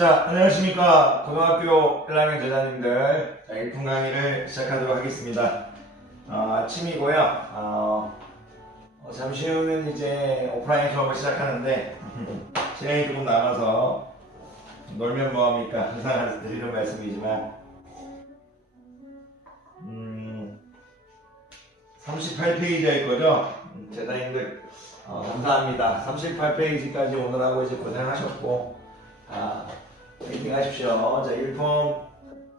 자, 안녕하십니까. 고등학교 1학년 제자님들. 자, 1품 강의를 시작하도록 하겠습니다. 아침이고요. 잠시 후는 이제 오프라인 수업을 시작하는데, 시간이 조금 남아서 놀면 뭐합니까? 항상 드리는 말씀이지만, 38페이지일 거죠? 제자님들, 감사합니다. 38페이지까지 오늘하고 이제 고생하셨고, 파이팅 하십시오. 자, 1품.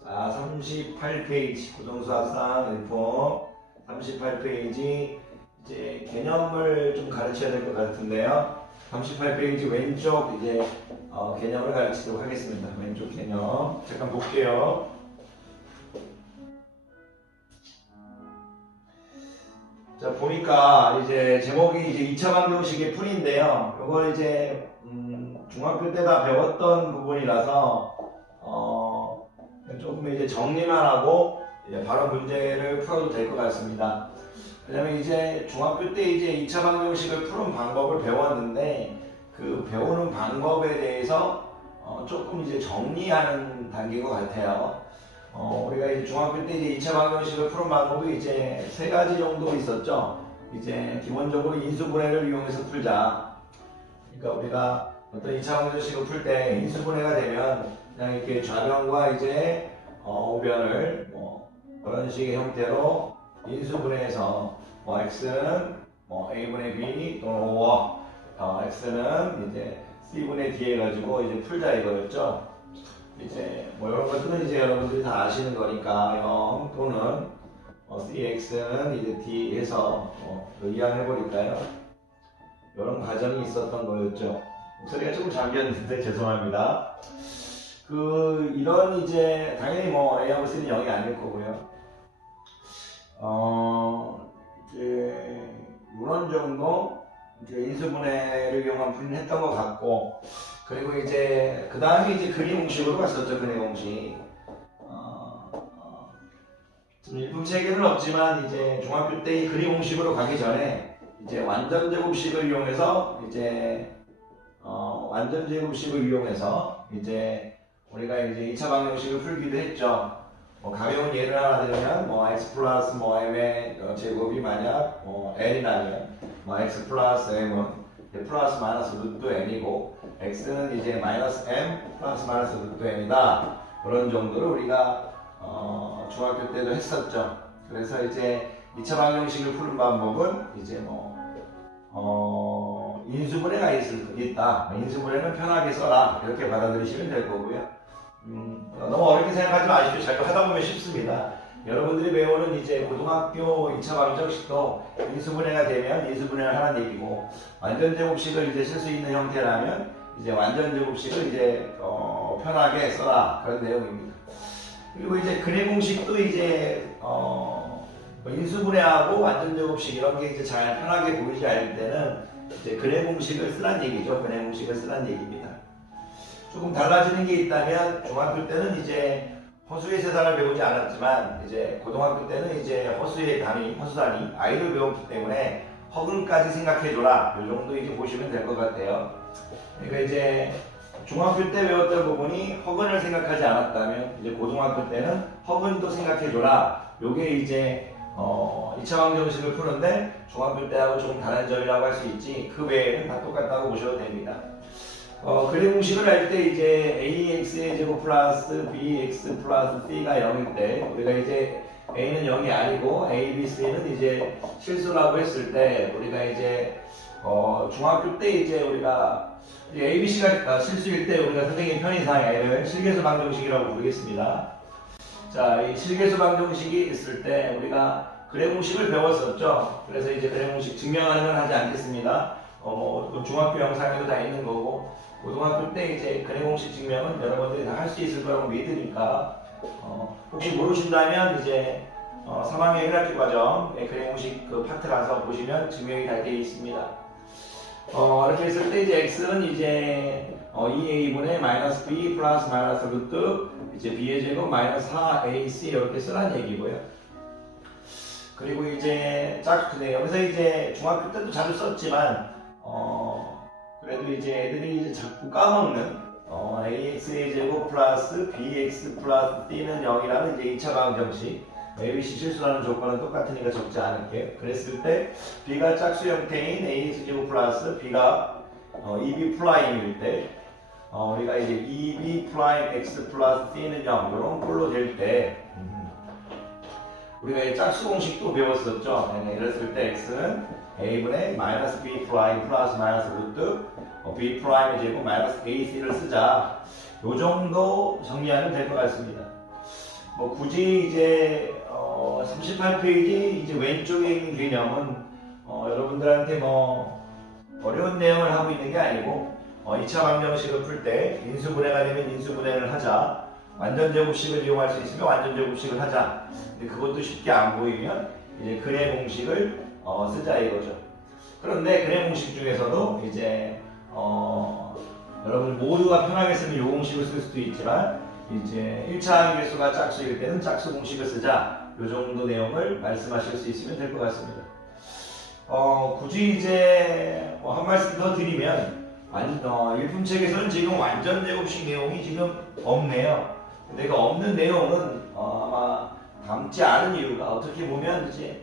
자, 38페이지. 고등수학상 1품. 38페이지. 이제 개념을 좀 가르쳐야 될 것 같은데요. 38페이지 왼쪽 이제 개념을 가르치도록 하겠습니다. 왼쪽 개념. 잠깐 볼게요. 자, 보니까 이제 제목이 이제 2차 방정식의 풀이인데요. 이걸 이제 중학교 때 다 배웠던 부분이라서 조금 이제 정리만 하고 이제 바로 문제를 풀어도 될 것 같습니다. 왜냐면 이제 중학교 때 이제 2차 방정식을 푸는 방법을 배웠는데 그 배우는 방법에 대해서 조금 이제 정리하는 단계인 것 같아요. 우리가 이제 중학교 때 이제 2차 방정식을 푸는 방법이 이제 세 가지 정도 있었죠. 이제 기본적으로 인수분해를 이용해서 풀자. 그러니까 우리가 어떤 2차 방정식을 풀 때 인수분해가 되면 그냥 이렇게 좌변과 이제 우변을 그런 식의 형태로 인수분해해서 x는 a분의 b 또는 5, x는 이제 c분의 d 해가지고 이제 풀자 이거였죠. 이제 이런 것들은 이제 여러분들이 다 아시는 거니까 0 또는 cx는 이제 d 해서 이항해 버릴까요? 이런 과정이 있었던 거였죠. 목소리가 조금 잠겼는데 죄송합니다. 이런 이제 당연히 A하고 C는 0이 아닐 거고요. 이제 이런 정도 이제 인수분해를 이용한 풀이는 했던 것 같고, 그리고 이제 그 다음에 이제 그림 공식으로 갔었죠. 그림 공식. 일품 체계는 없지만 이제 중학교 때 이 그림 공식으로 가기 전에 이제 완전 제곱식을 이용해서 이제 완전 제곱식을 이용해서 이제 우리가 이제 2차 방정식을 풀기도 했죠. 가벼운 예를 하나 들면 x 플러스 m의 제곱이 만약 n이라면 x 플러스 m은 플러스 마이너스 루트 n이고 x는 이제 마이너스 m 플러스 마이너스 루트 n이다. 그런 정도로 우리가 중학교 때도 했었죠. 그래서 이제 2차 방정식을 푸는 방법은 이제 인수분해가 있다. 인수분해는 편하게 써라. 이렇게 받아들이시면 될 거고요. 너무 어렵게 생각하지 마십시오. 자꾸 하다 보면 쉽습니다. 여러분들이 배우는 이제 고등학교 2차 방정식도 인수분해가 되면 인수분해를 하라는 얘기고, 완전 제곱식을 이제 쓸 수 있는 형태라면 이제 완전 제곱식을 이제 편하게 써라. 그런 내용입니다. 그리고 이제 근해 공식도 이제 인수분해하고 완전 제곱식 이런 게 이제 잘 편하게 보이지 않을 때는 이제 근해 공식을 쓰란 얘기죠. 근해 공식을 쓰란 얘기입니다. 조금 달라지는 게 있다면 중학교 때는 이제 허수의 세상을 배우지 않았지만 이제 고등학교 때는 이제 허수의 단위, 허수단위 i를 배웠기 때문에 허근까지 생각해줘라. 이 정도 이제 보시면 될 것 같아요. 그러니까 이제 중학교 때 배웠던 부분이 허근을 생각하지 않았다면 이제 고등학교 때는 허근도 생각해줘라. 요게 이제 2차 방정식을 푸는데 중학교 때하고 조금 다른 점이라고 할 수 있지 그 외에는 다 똑같다고 보셔도 됩니다. 그림 공식을 할 때 이제 ax의 제곱 플러스 bx 플러스 c가 0일 때 우리가 이제 a는 0이 아니고 a, b, c는 이제 실수라고 했을 때 우리가 이제 중학교 때 이제 우리가 a, b, c가 실수일 때 우리가 선생님 편의상 얘를 실계수 방정식이라고 부르겠습니다. 자, 이 실계수 방정식이 있을 때 우리가 그래 공식을 배웠었죠. 그래서 이제 그래 공식 증명하는 건 하지 않겠습니다. 중학교 영상에도 다 있는 거고, 고등학교 때 이제 그래 공식 증명은 여러분들이 다 할 수 있을 거라고 믿으니까, 혹시 모르신다면 이제 3학년 1학기 과정 그래 공식 그 파트 가서 보시면 증명이 다 되어 있습니다. 이렇게 했을 때 이제 x는 이제 2a분의 마이너스 b 플러스 마이너스 루트 이제 b의 제곱 마이너스 4ac 이렇게 쓰라는 얘기고요. 그리고 이제 여기서 이제 중학교 때도 자주 썼지만 그래도 이제 애들이 이제 자꾸 까먹는 ax의 제곱 플러스 bx 플러스 c는 0이라는 이제 2차 방정식. ABC 실수라는 조건은 똑같으니까 적지 않을게요. 그랬을 때 b가 짝수 형태인 ax 제곱 플러스 b가 2b 프라임일 때 우리가 이제 2b 프라임 x 플러스 c는 0 이런 꼴로 될 때 우리가 이 짝수 공식도 배웠었죠. 이랬을 때 x는 a분의 마이너스 b 프라임 플러스 마이너스 루트 b 프라임의 제곱 마이너스 ac를 쓰자. 요 정도 정리하면 될 것 같습니다. 뭐 굳이 이제 38페이지 이제 왼쪽에 있는 개념은 여러분들한테 뭐 어려운 내용을 하고 있는 게 아니고 2차 방정식을 풀 때 인수분해가 되면 인수분해를 하자. 완전제곱식을 이용할 수 있으면 완전제곱식을 하자. 근데 그것도 쉽게 안 보이면 이제 근해 공식을 쓰자 이거죠. 그런데 근해 공식 중에서도 이제 여러분 모두가 편하게 쓰면 이 공식을 쓸 수도 있지만 이제 1차 함계수가 짝수일 때는 짝수 공식을 쓰자. 이 정도 내용을 말씀하실 수 있으면 될 것 같습니다. 굳이 이제 한 말씀 더 드리면 일품책에서는 지금 완전 제곱식 내용이 지금 없네요. 근데 그 없는 내용은 아마 담지 않은 이유가 어떻게 보면 이제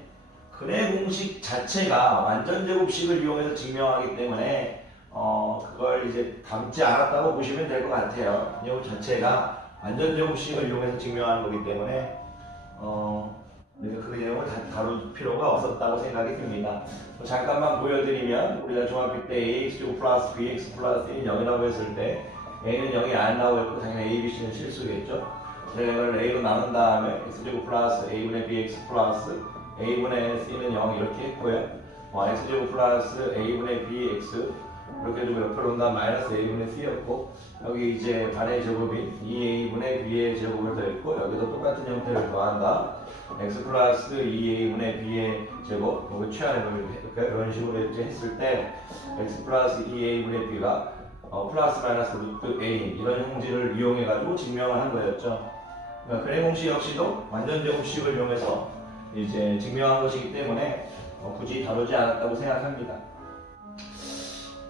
근해 공식 자체가 완전 제곱식을 이용해서 증명하기 때문에 그걸 이제 담지 않았다고 보시면 될 것 같아요. 이 자체가 완전 제곱식을 이용해서 증명하는 거기 때문에 그 내용을 다룰 필요가 없었다고 생각이 듭니다. 잠깐만 보여드리면 우리가 중학교 때 ax제곱 플러스 bx 플러스 c는 0이라고 했을 때 a는 0이 안 나오고 당연히 a, b, c는 실수겠죠. 제가 이걸 a로 나눈 다음에 x제곱 플러스 a분의 bx 플러스 a분의 c는 0 이렇게 했고요. x제곱 플러스 a분의 bx 이렇게 해주고 옆으로 온다면 마이너스 a분의 c였고 여기 이제 반의 제곱인 2a분의 b의 제곱을 더했고 여기도 똑같은 형태를 더한다. x 플러스 2a분의 b의 제곱 이거 최하의 놈을 이런 식으로 이제 했을 때 x 플러스 2a분의 b가 플러스 마이너스 루트 a 이런 형질을 이용해 가지고 증명을 한 거였죠. 그러니까 근해 공식 역시도 완전 제곱식을 이용해서 이제 증명한 것이기 때문에 굳이 다루지 않았다고 생각합니다.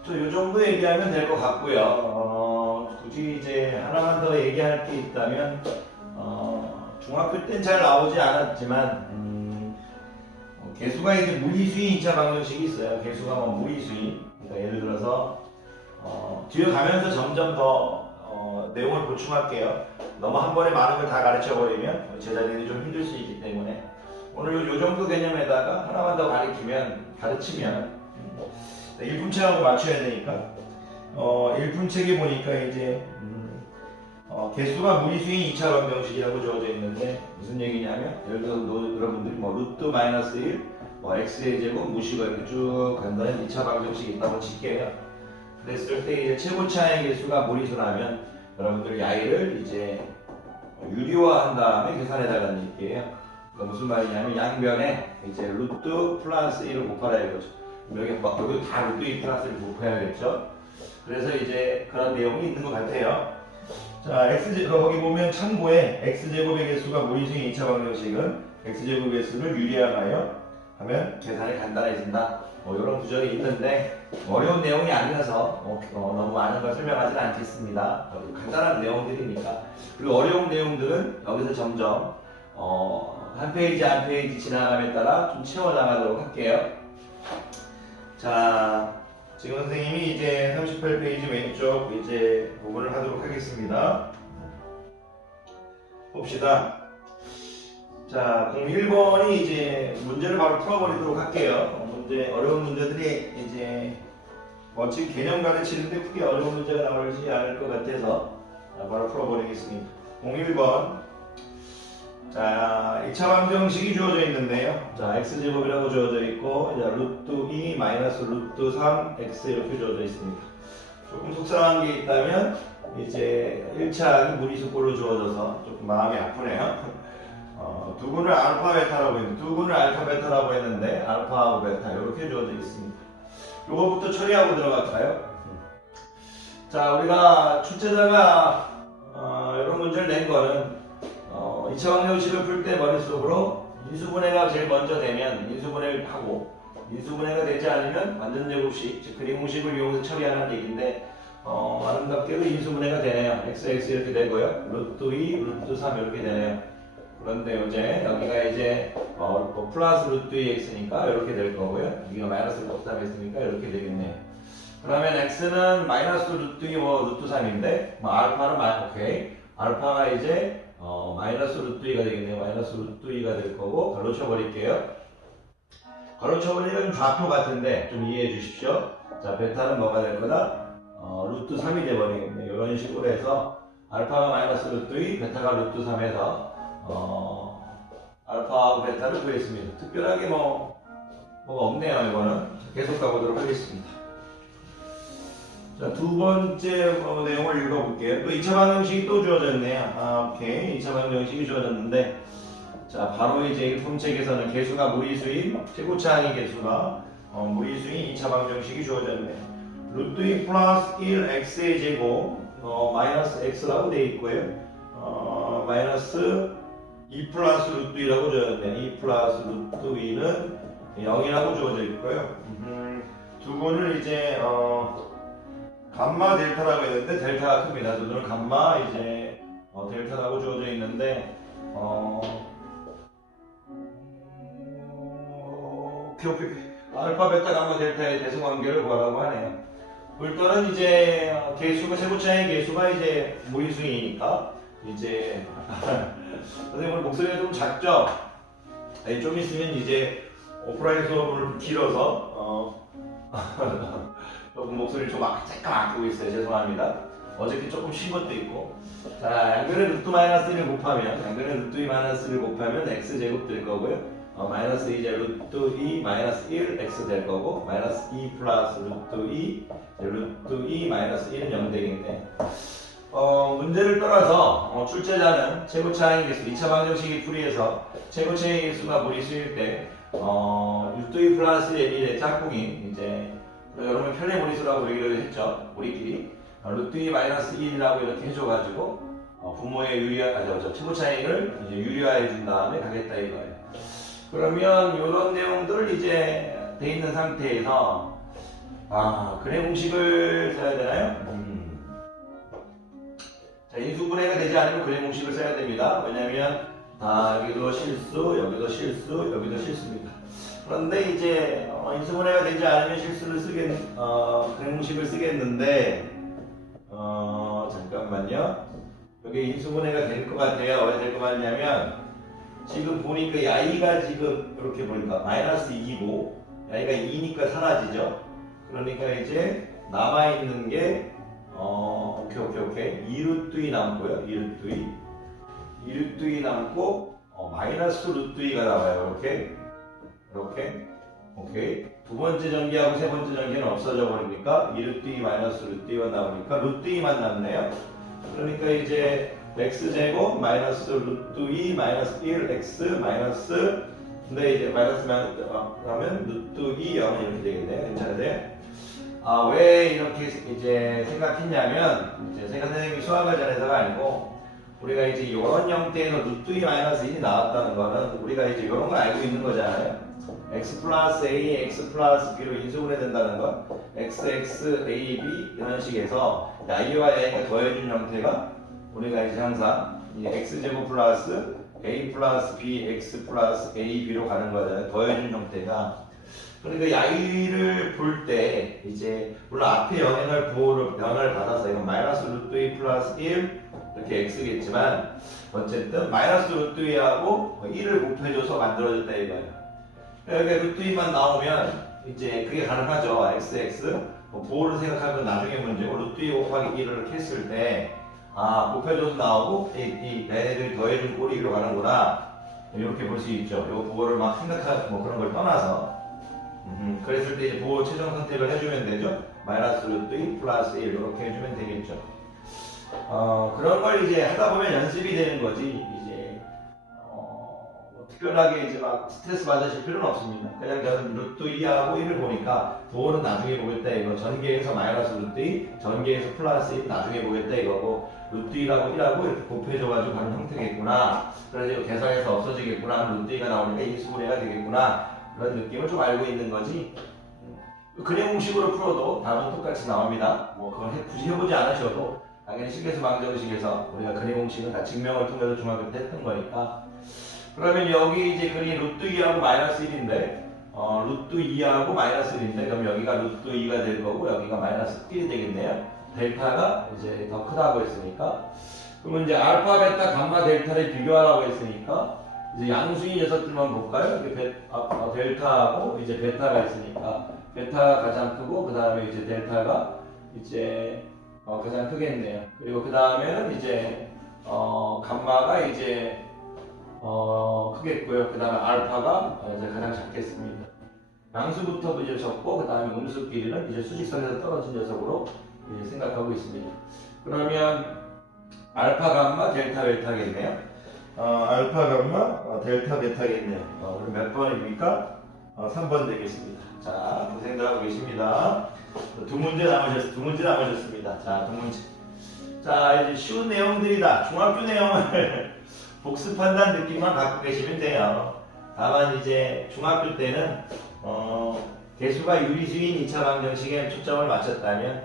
이 정도 얘기하면 될 것 같고요. 굳이 이제 하나만 더 얘기할 게 있다면 중학교 때는 잘 나오지 않았지만 개수가 이제 무리수인 2차 방정식이 있어요. 개수가 무리수인. 그러니까 예를 들어서 뒤에 가면서 점점 더 내용을 보충할게요. 너무 한 번에 많은 걸 다 가르쳐 버리면 제자들이 좀 힘들 수 있기 때문에 오늘 요 정도 개념에다가 하나만 더 가르치면 일품책하고 맞춰야 되니까 일품책에 보니까 이제 개수가 무리수인 2차 방정식이라고 주어져 있는데 무슨 얘기냐면 예를 들어서 여러분들이 루트 마이너스 1 x의 제곱 무식을 이렇게 쭉 간다는 2차 방정식이 있다고 칠게요. 그랬을 때 이제 최고차의 개수가 무리수라면 여러분들이 i를 이제 유리화한 다음에 계산해 달라는 얘기예요. 그러니까 무슨 말이냐면 양변에 이제 루트 플러스 1을 곱하라 이거죠. 여기 다 루트 2 플러스 1을 곱해야겠죠. 그래서 이제 그런 내용이 있는 것 같아요. 자, 거기 보면 참고에 x제곱의 개수가 무리수인 2차 방정식은 x제곱의 개수를 유리화하여 하면 계산이 간단해진다. 이런 구절이 있는데 어려운 내용이 아니라서 너무 많은 걸 설명하지는 않겠습니다. 간단한 내용들이니까. 그리고 어려운 내용들은 여기서 점점 한 페이지 한 페이지 지나감에 따라 좀 채워나가도록 할게요. 자, 지금 선생님이 이제 38페이지 왼쪽 이제 부분을 하도록 하겠습니다. 봅시다. 자, 그럼 1번이 이제 문제를 바로 풀어버리도록 할게요. 어려운 문제들이 이제 지금 개념 가르치는데 크게 어려운 문제가 나오지 않을 것 같아서 바로 풀어버리겠습니다. 01번. 자, 2차 방정식이 주어져 있는데요. 자, x제곱이라고 주어져 있고, 이제 루트 2 마이너스 루트 3 x 이렇게 주어져 있습니다. 조금 속상한 게 있다면, 이제 1차항이 무리수꼴로 주어져서 조금 마음이 아프네요. 두 군을 알파 베타라고 했는데, 두 군을 알파 베타라고 했는데, 알파하고 베타 이렇게 주어져 있습니다. 요거부터 처리하고 들어갈까요? 자, 우리가 출제자가 이런 문제를 낸 거는 2차 방정식을 풀 때 머릿속으로 인수분해가 제일 먼저 되면 인수분해를 하고 인수분해가 되지 않으면 완전제곱식, 즉 그림 공식을 이용해서 처리하는 얘기인데 아름답게도 인수분해가 되네요. XX 이렇게 되고요. 루트 2, 루트 3 이렇게 되네요. 그런데 이제 여기가 이제 플러스 루트 2x니까 이렇게 될 거고요. 여기가 마이너스 루트 3 있으니까 이렇게 되겠네요. 그러면 x는 마이너스 루트 2, 루트 3인데 알파는 오케이. 알파가 이제 마이너스 루트 2가 되겠네요. 마이너스 루트 2가 될 거고 가로 쳐버릴게요. 가로 쳐버리면 좌표 같은데 좀 이해해 주십시오. 자, 베타는 뭐가 될 거다? 루트 3이 돼버리겠네요. 이런 식으로 해서 알파가 마이너스 루트 2, 베타가 루트 3에서 알파하고 베타를 구했습니다. 특별하게 뭐가 없네요. 이거는 계속 가보도록 하겠습니다. 자, 두 번째 내용을 읽어볼게요. 또 2차 방정식이 또 주어졌네요. 오케이. 2차 방정식이 주어졌는데 자, 바로 이제 일품책에서는 개수가 무리수인 최고차항의 개수가 무리수인 2차 방정식이 주어졌네요. 루트 2 플러스 1 x의 제곱 마이너스 x라고 되어 있고요. 마이너스 2 플러스 루트 2라고 주어졌네요. 2 플러스 루트 2는 0이라고 주어져 있고요. 두분을 이제 감마 델타라고 했는데 델타가 큽니다. 두분은 감마 이제 델타라고 주어져 있는데 알파 베타 감마 델타의 대수 관계를 구하라고 하네요. 일단은 이제 개수가 최고차의 개수가 이제 무리수이니까 이제 선생님 오늘 목소리가 좀 작죠? 좀 있으면 이제 오프라인 수업을 길어서 조금 목소리를 좀 잠깐 아끼고 있어요. 죄송합니다. 어저께 조금 쉰 것도 있고. 자, 양변에 루트 마이너스 1을 곱하면 양변에 루트 2 마이너스 1을 곱하면 x제곱 될 거고요. 마이너스 2제 루트 2 마이너스 1 x 될 거고 마이너스 2 플러스 루트 2 루트 2 마이너스 1은 0 되겠네. 문제를 떠나서 출제자는 최고차항의 개수 2차 방정식이 풀이해서 최고차항의 개수가 무리수일 때 루트 2 플러스 1의 짝꿍이 이제 여러분 편의 무리수라고 부르기로 했죠. 우리끼리 루트 2 마이너스 1이라고 이렇게 해줘가지고 분모의 최고차항을 이제 유리화해 준 다음에 가겠다 이거예요. 그러면 이런 내용들을 이제 돼 있는 상태에서 근해 공식을 써야 되나요? 자, 인수분해가 되지 않으면 근해 공식을 써야 됩니다. 왜냐하면 여기도 실수, 여기도 실수, 여기도 실수입니다. 그런데 이제 인수분해가 되지 않으면 실수를 근해 공식을 쓰겠는데 잠깐만요. 여기 인수분해가 될 것 같아요. 왜 될 것 같냐면 지금 보니까 야이가 지금 이렇게 보니까 마이너스 2고 야이가 2니까 사라지죠. 그러니까 이제 남아있는 게 오케이 2루트 2 남고요. 2루트 2 남고 마이너스 루트 2가 나와요. 이렇게 오케이. 두 번째 전개하고 세 번째 전개는 없어져 버리니까 2루트 2 마이너스 루트 2가 나오니까 루트 2만 남네요. 그러니까 이제 x제곱 마이너스 루트 2 마이너스 1x 마이너스 근데 이제 마이너스만 하면 루트 2 0 이렇게 되겠네요. 괜찮으세요? 왜 이렇게 이제 생각했냐면 이제 제가 선생님이 수학을 잘해서가 아니고 우리가 이제 이런 형태에서 루트 2 마이너스 1이 나왔다는 거는 우리가 이제 이런 걸 알고 있는 거잖아요. x 플러스 a, x 플러스 b로 인수분해 된다는 건 x, a, b 이런 식에서 야이와 야이가 더해준 형태가 우리가 이제 항상 이 x제곱 플러스 a 플러스 b, x 플러스 a, b로 가는 거잖아요. 더해준 형태가. 그러니까 야이를 볼 때 이제 물론 앞에 영향을 받아서 이건 마이너스 루트 2 플러스 1 이렇게 x겠지만 어쨌든 마이너스 루트 2하고 1을 곱해줘서 만들어졌다 이거예요. 그러니까 루트 2만 나오면 이제 그게 가능하죠. x 보호를 생각하면 나중에 문제고 루트 2 곱하기 1을 이렇게 했을 때 곱해줘서 나오고 얘네들이 더해준 꼴이 이리로 가는구나 이렇게 볼 수 있죠. 이 보호를 막 생각하고 그런 걸 떠나서 그랬을 때 이제 보호 최종 선택을 해주면 되죠. 마이너스 루트 2 플러스 1 이렇게 해주면 되겠죠. 그런 걸 이제 하다 보면 연습이 되는 거지 이제 특별하게 이제 막 스트레스 받으실 필요는 없습니다. 그냥 저는 루트 2하고 1을 보니까 보호는 나중에 보겠다 이거 전개해서 마이너스 루트 2 전개해서 플러스 1 나중에 보겠다 이거고 루트 2하고 1하고 이렇게 곱해줘가지고 가는 형태겠구나. 그래서 계산해서 없어지겠구나. 루트 2가 나오니까 인수분해가 되겠구나. 그런 느낌을 좀 알고 있는 거지. 근해 공식으로 풀어도 답은 똑같이 나옵니다. 뭐 그걸 굳이 해보지 않으셔도 당연히 식계수 방정식에서 우리가 근해 공식은 다 증명을 통해서 중학교 때 했던 거니까. 그러면 여기 이제 근이 루트 2하고 마이너스 1인데 루트 2하고 마이너스 1인데 그럼 여기가 루트 2가 될 거고 여기가 마이너스 1이 되겠네요. 델타가 이제 더 크다고 했으니까. 그러면 이제 알파, 베타, 감마, 델타를 비교하라고 했으니까 이제 양수인 녀석들만 볼까요? 델타하고 이제 베타가 있으니까 베타가 가장 크고 그 다음에 이제 델타가 이제 가장 크겠네요. 그리고 그 다음에는 이제 감마가 이제 크겠고요. 그 다음에 알파가 이제 가장 작겠습니다. 양수부터 이제 적고 그 다음에 음수끼리는 이제 수직선에서 떨어진 녀석으로 이제 생각하고 있습니다. 그러면 알파, 감마, 델타, 베타겠네요. 알파, 감마, 델타, 베타겠네요. 우리 몇 번입니까? 3번 되겠습니다. 자, 고생들 하고 계십니다. 두 문제 남으셨습니다. 자, 두 문제. 자, 이제 쉬운 내용들이다. 중학교 내용을 복습한다는 느낌만 갖고 계시면 돼요. 다만 이제 중학교 때는 개수가 유리수인 2차 방정식에 초점을 맞췄다면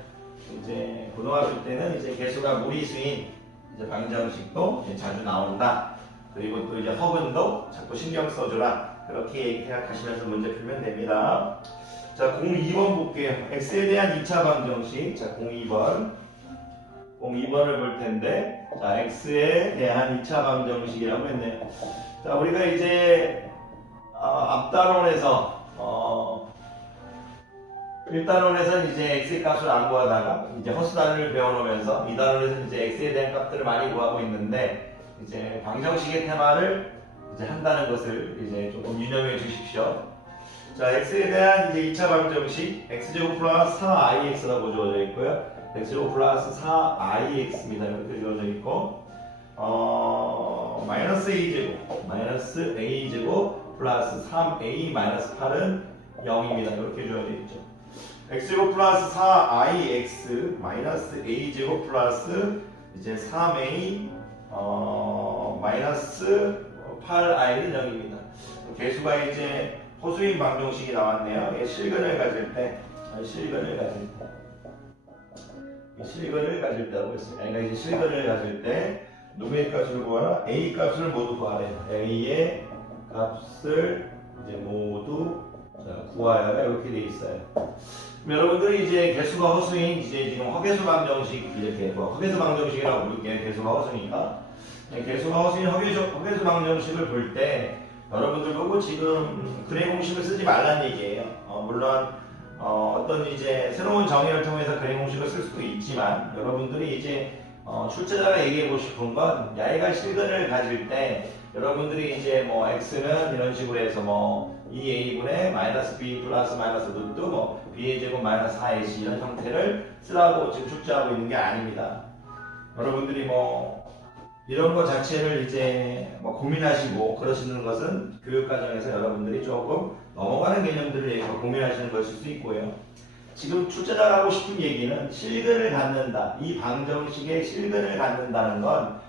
이제 고등학교 때는 이제 개수가 무리수인 이제 방정식도 이제 자주 나온다. 그리고 또 이제 허근도 자꾸 신경 써주라. 그렇게 생각하시면서 문제 풀면 됩니다. 자, 02번 볼게요. x에 대한 2차 방정식. 자, 02번을 볼 텐데, 자, x에 대한 2차 방정식이라고 했네요. 자, 우리가 이제 앞단원에서 1단원에서는 이제 x의 값을 안 구하다가 이제 허수 단위를 배워놓으면서 2단원에서는 이제 x에 대한 값들을 많이 구하고 있는데, 이제 방정식의 테마를 이제 한다는 것을 이제 조금 유념해 주십시오. 자, x에 대한 이제 2차 방정식 x제곱 플러스 4ix라고 주어져 있고요. x제곱 플러스 4ix입니다. 이렇게 주어져 있고, 마이너스 a제곱 플러스 3a 마이너스 8은 0입니다. 이렇게 주어져 있죠. x제곱 플러스 4ix 마이너스 a제곱 플러스 이제 3a 마이너스 8i는 0입니다. 개수가 이제 호수인 방정식이 나왔네요. 실근을 가질 때 하고 있어요. 그러니까 이제 실근을 가질 때 누구의 값을 구하라? a 값을 모두 구하래요. a의 값을 이제 모두 구하여라 이렇게 돼 있어요. 여러분들이 이제 개수가 허수인 이제 지금 허개수 방정식 이렇게 허개수 방정식이라고 부를게요. 개수가 허수니까 개수가 허수인 허개수 방정식을 볼 때 여러분들 보고 지금 근해 공식을 쓰지 말란 얘기예요. 물론 어떤 이제 새로운 정의를 통해서 근해 공식을 쓸 수도 있지만 여러분들이 이제 출제자가 얘기하고 싶은 건 얘가 실근을 가질 때 여러분들이 이제 뭐 x는 이런 식으로 해서 뭐 2a분의 마이너스 b 플러스 마이너스 루트 뭐 b의 제곱 마이너스 4ac 이런 형태를 쓰라고 지금 출제하고 있는 게 아닙니다. 여러분들이 뭐 이런 것 자체를 이제 뭐 고민하시고 그러시는 것은 교육과정에서 여러분들이 조금 넘어가는 개념들을 얘기해서 고민하시는 것일 수 있고요. 지금 출제자가 하고 싶은 얘기는 실근을 갖는다. 이 방정식에 실근을 갖는다는 건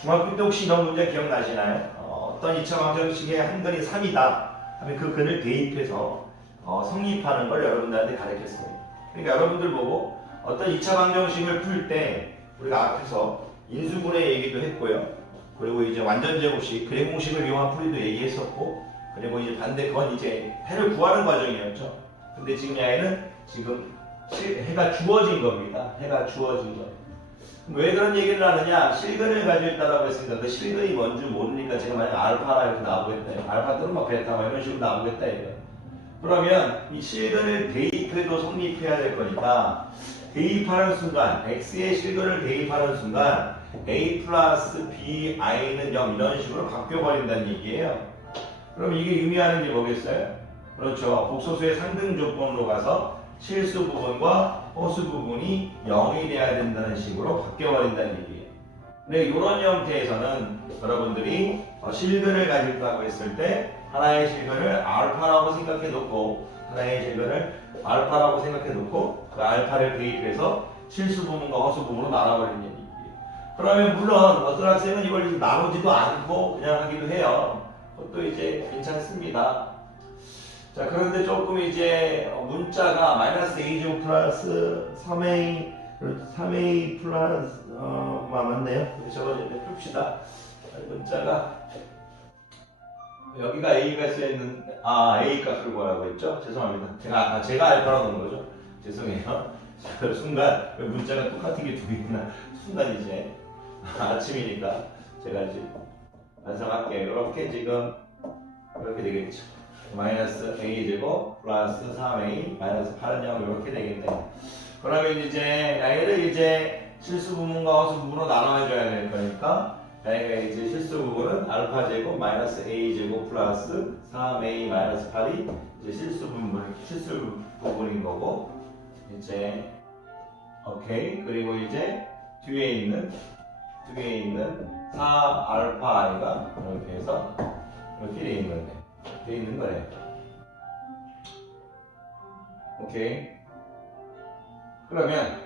중학교 때 혹시 이런 문제 기억나시나요? 어떤 2차 방정식의 한 근이 3이다 하면 그 근을 대입해서 성립하는 걸 여러분들한테 가르쳤습니다. 그러니까 여러분들 보고 어떤 2차 방정식을 풀 때 우리가 앞에서 인수분해 얘기도 했고요. 그리고 이제 완전제곱식, 근해 공식을 이용한 풀이도 얘기했었고, 그리고 이제 반대 건 이제 해를 구하는 과정이었죠. 근데 지금 얘는 지금 해가 주어진 겁니다. 해가 주어진 거예요. 왜 그런 얘기를 하느냐? 실근을 가지고 있다고 했으니까 그 실근이 뭔지 모르니까 제가 만약 알파라 이렇게 나오겠다. 알파 또는 막 베타 막 이런 식으로 나오겠다 이거예요. 그러면 이 실근을 대입해도 성립해야 될 거니까 대입하는 순간, x의 실근을 대입하는 순간 a 플러스 bi는 0 이런 식으로 바뀌어버린다는 얘기예요. 그럼 이게 의미하는 게 뭐겠어요? 그렇죠. 복소수의 상등 조건으로 가서 실수 부분과 허수 부분이 0이 돼야 된다는 식으로 바뀌어버린다는 얘기예요. 근데 이런 형태에서는 여러분들이 실근을 가질다고 했을 때 하나의 실근을 알파라고 생각해 놓고 하나의 실근을 알파라고 생각해 놓고 그 알파를 대입해서 실수 부분과 허수 부분으로 나눠버리는 얘기예요. 그러면 물론 어떤 학생은 이걸 나누지도 않고 그냥 하기도 해요. 그것도 이제 괜찮습니다. 자, 그런데 조금 이제 문자가 마이너스 a제곱 플러스 3a 플러스 맞네요. 저거 이제 풉시다. 문자가 여기가 a가 쓰여있는 a 값을 구하라고 했죠? 죄송합니다. 제가 알파로 놓은 거죠? 죄송해요. 자, 순간 문자가 똑같은 게 두 개 있나? 순간 이제 아침이니까 제가 이제 완성할게요. 이렇게 지금 이렇게 되겠죠. 마이너스 a제곱 플러스 3a 마이너스 8은 0 이렇게 되겠네요. 그러면 이제 얘를 이제 실수 부분과 허수 부분으로 나눠줘야 될 거니까 얘가 이제 실수 부분은 알파 제곱 마이너스 a 제곱 플러스 3a 마이너스 8이 이제 실수 부분인 거고 이제 오케이. 그리고 이제 뒤에 있는 4 알파 i가 이렇게 해서 이렇게 돼 있는 거예요. 오케이. 그러면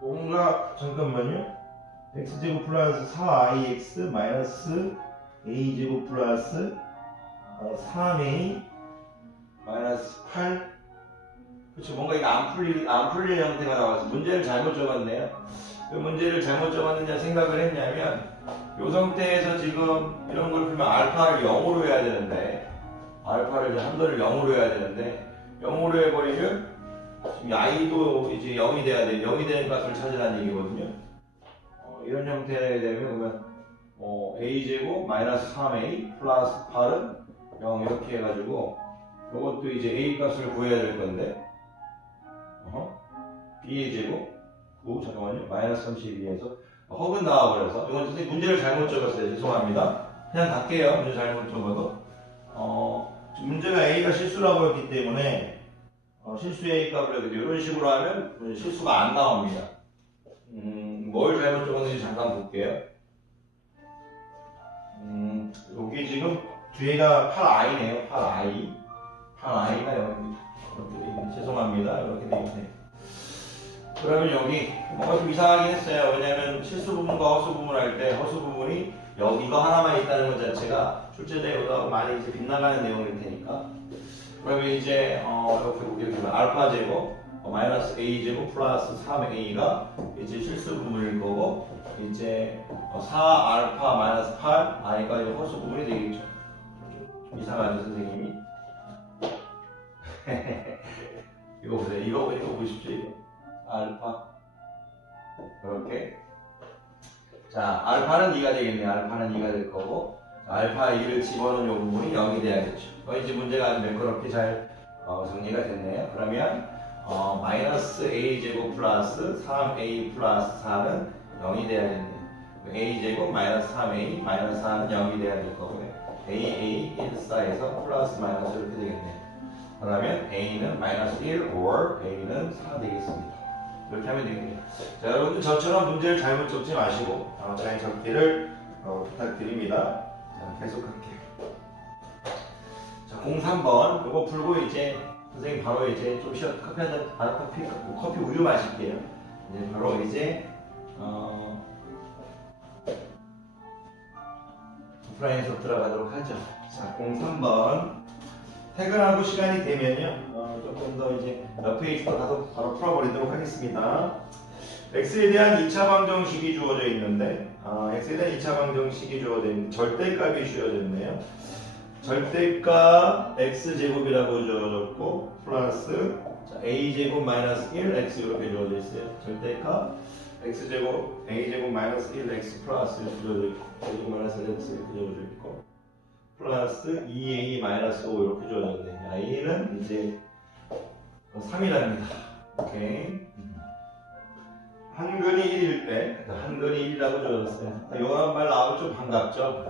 뭔가 잠깐만요. x제곱 플러스 4ix 마이너스 a제곱 플러스 3a 마이너스 8 그렇죠. 뭔가 이거 안 풀릴 형태가 나와서 문제를 잘못 적었네요. 왜 문제를 잘못 적었느냐 생각을 했냐면 이 상태에서 지금 이런 걸 풀면 알파를 0으로 해야 되는데 알파를 이제 한도를 0으로 해야 되는데 0으로 해버리면 지금 i도 이제 0이 돼야 돼. 0이 되는 값을 찾으라는 얘기거든요. 이런 형태에 되면 그러면 a제곱 마이너스 3a 플러스 8은 0 이렇게 해가지고 이것도 이제 a 값을 구해야 될 건데 b의 제곱 9 잠깐만요. 마이너스 32에서 허근 나와버려서 이건 선생님 문제를 잘못 적었어요. 죄송합니다. 그냥 갈게요. 문제 잘못 적어도 문제가 a가 실수라고 했기 때문에 실수 a 값을 해도 이런 식으로 하면 실수가 안 나옵니다. 뭘 잘못 적었는지 잠깐 볼게요. 여기 지금 뒤에가 8i네요. 8i가 여기 이렇게 죄송합니다. 이렇게 돼 있네요. 그러면 여기 뭔가 좀 이상하긴 했어요. 왜냐면 실수 부분과 허수 부분을 할 때 허수 부분이 여기 이거 하나만 있다는 것 자체가 출제되어서 많이 이제 빗나가는 내용일 테니까. 그러면 이제 이렇게 보면 알파 제곱 마이너스 a 제곱 플러스 3a가 이제 실수 부분일 거고 이제 4 알파 마이너스 8 i가 이제 허수 부분이 되겠죠. 좀 이상하죠 선생님이. 이거 보세요. 이거 보십시오. 이거 알파 이렇게. 자 알파는 2가 되겠네요. 알파는 2가 될 거고 알파 2를 집어넣은 이 부분이 0이 돼야겠죠. 이제 문제가 아주 매끄럽게 잘 정리가 됐네요. 그러면 마이너스 a 제곱 플러스 3a 플러스 4는 0이 돼야겠네요. a 제곱 마이너스 3a 마이너스 4는 0이 돼야 될 거고요. a 1, 4에서 플러스 마이너스 이렇게 되겠네요. 그러면 a는 마이너스 1 or a는 4 되겠습니다. 이렇게 하면 되겠네요. 자 여러분들 저처럼 문제를 잘못 적지 마시고 잘 적기를 부탁드립니다. 자 계속할게요. 자 03번 이거 풀고 이제 선생님 바로 이제 좀 쉬어 커피 한잔 바로 커피 우유 마실게요. 이제 바로 이제 오프라인 수업 들어가도록 하죠. 자 03번 퇴근하고 시간이 되면요 조금 더 이제 몇 페이지도 가서 바로 풀어버리도록 하겠습니다. x에 대한 2차 방정식이 주어져 있는데 x에 대한 2차 방정식이 주어져 있는 절대값이 주어져 있네요. 절대값 x제곱이라고 주어졌고 플러스 a제곱 마이너스 1x 이렇게 주어져 있어요. 절대값 x제곱 a제곱 마이너스 1x 플러스 이렇게 주어져 있고 a제곱 마이너스 1x 이렇게 주어져 있고 플러스 2a 마이너스 5 이렇게 주어져 있네요. a는 이제 3이랍니다. 오케이. 한근이 1일 때 한근이 1이라고 주어졌어요. 이런 말 나오면 좀 반갑죠.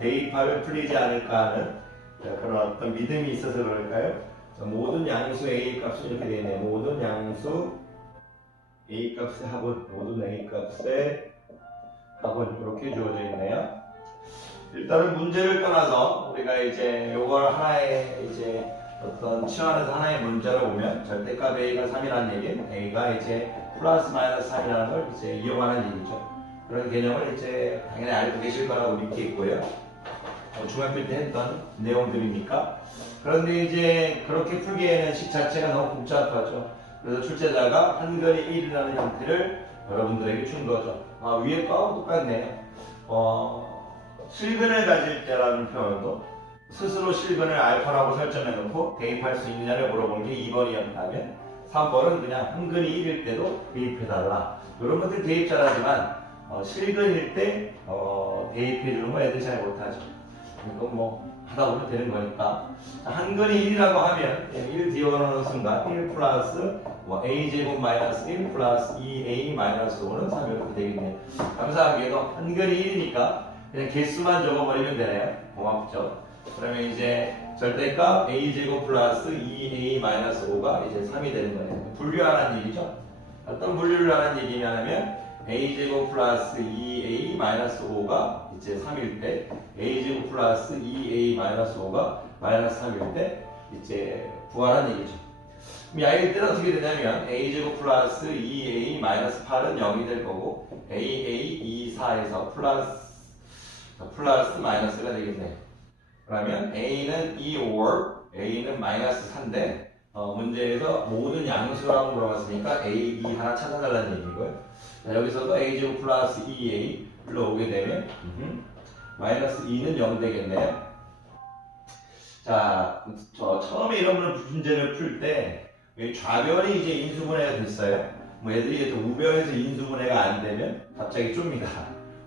대입하면 풀리지 않을까 하는 그런 어떤 믿음이 있어서 그럴까요? 모든 양수 a 값이 이렇게 되어 있네요. 모든 양수 a 값의 합은 모든 a 값의 합은 이렇게 주어져 있네요. 일단은 문제를 떠나서 우리가 이제 요걸 하나의 이제 어떤 치환해서 하나의 문자로 보면 절대값 a가 3이라는 얘기는 a가 이제 플러스 마이너스 3이라는 걸 이제 이용하는 얘기죠. 그런 개념을 이제 당연히 알고 계실 거라고 믿겠고요. 중학교 때 했던 내용들이니까. 그런데 이제 그렇게 풀기에는 식 자체가 너무 복잡하죠. 그래서 출제자가 한근이 1이라는 형태를 여러분들에게 준 거죠. 위에 거하고 똑같네요. 실근을 가질 때라는 표현도 스스로 실근을 알파라고 설정해 놓고 대입할 수 있느냐를 물어보는 게 2번이었다면 3번은 그냥 한근이 1일 때도 대입해달라. 이런 것들 대입 잘하지만 실근일 때 대입해 주는 거 애들 잘 못하죠. 이건 뭐 하다 보면 되는 거니까. 한근이 1이라고 하면 1 뒤에 넣는 순간 1 플러스 a제곱 마이너스 1 플러스 2a 마이너스 5는 3 이렇게 되겠네요. 감사하게도 한근이 1이니까 그냥 개수만 적어버리면 되네요. 고맙죠. 그러면 이제 절대값 a제곱 플러스 2a 마이너스 5가 이제 3이 되는 거예요. 분류하라는 얘기죠. 어떤 분류를 하는 얘기냐면 a제곱 플러스 2a 마이너스 5가 이제 3일 때 a제곱 플러스 2a 마이너스 5가 마이너스 3일 때 이제 부활한 얘기죠. 그럼 야일 때는 어떻게 되냐면 a제곱 플러스 2a 마이너스 8은 0이 될 거고 aa 24에서 플러스 마이너스가 되겠네요. 그러면 a는 2 or a는 마이너스 4인데 문제에서 모든 양수라고 물어봤으니까 a 2 하나 찾아달라는 얘기고요. 자, 여기서도 a제곱 플러스 2a로 오게 되면 마이너스 2는 0 되겠네요. 자, 처음에 이런 문제를 풀 때 좌변이 이제 인수분해가 됐어요. 뭐 애들이 우변에서 인수분해가 안 되면 갑자기 좁니다.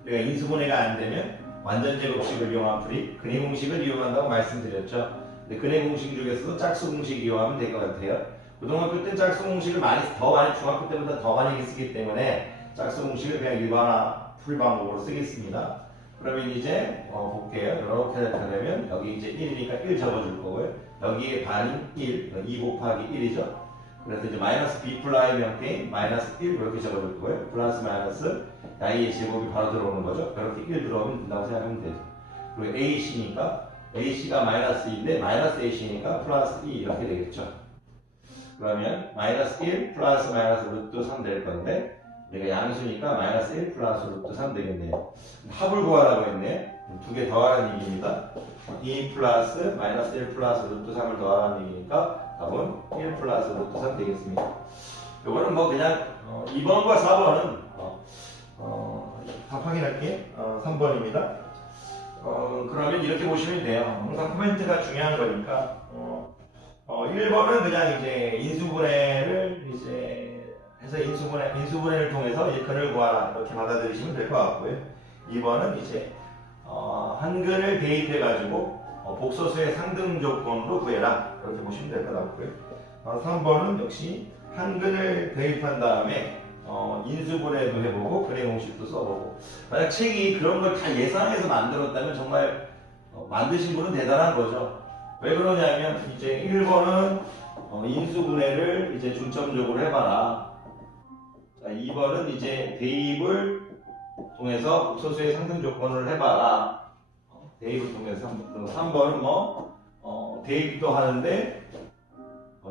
그러니까 인수분해가 안 되면 완전 제곱식을 이용한 풀이 근해 공식을 이용한다고 말씀드렸죠. 근데 근해 공식 중에서도 짝수 공식 이용하면 될 것 같아요. 고등학교 때 짝수 공식을 더 많이 중학교 때보다 더 많이 쓰기 때문에 짝수 공식을 그냥 일반화 풀 방법으로 쓰겠습니다. 그러면 이제 볼게요. 이렇게 되면 여기 이제 1이니까 1 적어줄 거고요. 여기에 반인 1, 2 곱하기 1이죠. 그래서 이제 마이너스 b 플라이 명태인 마이너스 1 이렇게 적어줄 거고요. 플러스 마이너스 i의 제곱이 바로 들어오는 거죠. 이렇게 1 들어오면 된다고 생각하면 되죠. 그리고 ac니까 ac가 마이너스 2인데 마이너스 ac니까 플러스 2 이렇게 되겠죠. 그러면 마이너스 1 플러스 마이너스 루트 3 될 건데 내가 양수니까 마이너스 1 플러스 루트 3 되겠네요. 합을 구하라고 했네. 두 개 더하라는 얘기입니다. 2 플러스 마이너스 1 플러스 루트 3을 더하라는 얘기니까 답은 1 플러스 루트 3 되겠습니다. 요거는 뭐 그냥 2번과 4번은 답 확인할게. 3번입니다. 그러면 이렇게 보시면 돼요. 항상 코멘트가 중요한 거니까 1번은 그냥 이제 인수분해를 이제 해서 인수분해를 통해서 이제 근을 구하라 이렇게 받아들이시면 될 것 같고요. 2번은 이제 한근을 대입해 가지고 복소수의 상등 조건으로 구해라 이렇게 보시면 될 것 같고요. 3번은 역시 한근을 대입한 다음에 인수분해도 해보고 근해 공식도 써보고. 만약 책이 그런 걸 다 예상해서 만들었다면 정말 만드신 분은 대단한 거죠. 왜 그러냐면 이제 1번은 인수분해를 이제 중점적으로 해봐라. 자, 2번은 이제 대입을 통해서 복소수의 상등 조건을 해봐라. 대입을 통해서 3번은 대입도 하는데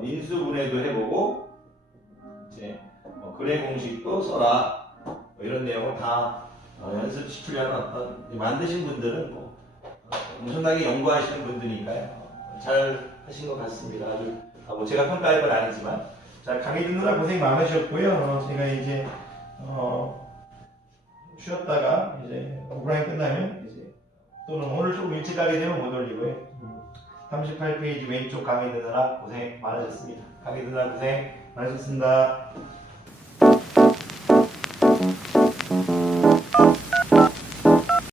인수분해도 해보고 이제 근해 공식도 써라. 이런 내용을 다 연습시키려는 어떤 만드신 분들은 엄청나게 연구하시는 분들이니까요. 잘 하신 것 같습니다. 아주 제가 평가할 건 아니지만 자, 강의 듣느라 고생 많으셨고요. 제가 이제 쉬었다가 이제 오프라인 끝나면 이제 또는 오늘 조금 일찍 가게 되면 못 올리고요. 38페이지 왼쪽 강의 듣느라 고생 많으셨습니다. 강의 듣느라 고생 많으셨습니다.